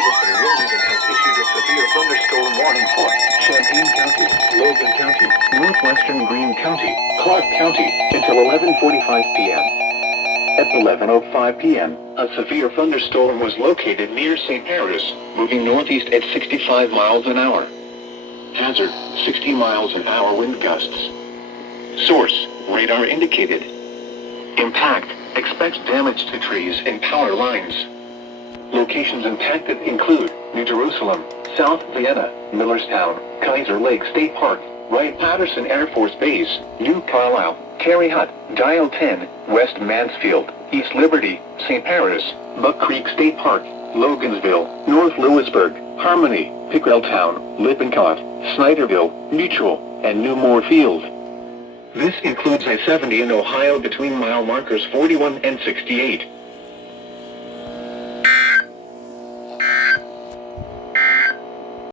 Edison Williamson has issued a severe thunderstorm warning for Champaign County, Logan County, Northwestern Greene County, Clark County, until 11:45 p.m. At 11:05 p.m., a severe thunderstorm was located near St. Paris, moving northeast at 65 miles an hour. Hazard, 60 miles an hour wind gusts. Source, radar indicated. Impact, expects damage to trees and power lines. Locations impacted include New Jerusalem, South Vienna, Millerstown, Kaiser Lake State Park, Wright-Patterson Air Force Base, New Carlisle, Cary Hut, Dial 10, West Mansfield, East Liberty, St. Paris, Buck Creek State Park, Logansville, North Lewisburg, Harmony, Pickrelltown, Lippincott, Snyderville, Mutual, and New Moorfield. This includes I-70 in Ohio between mile markers 41 and 68.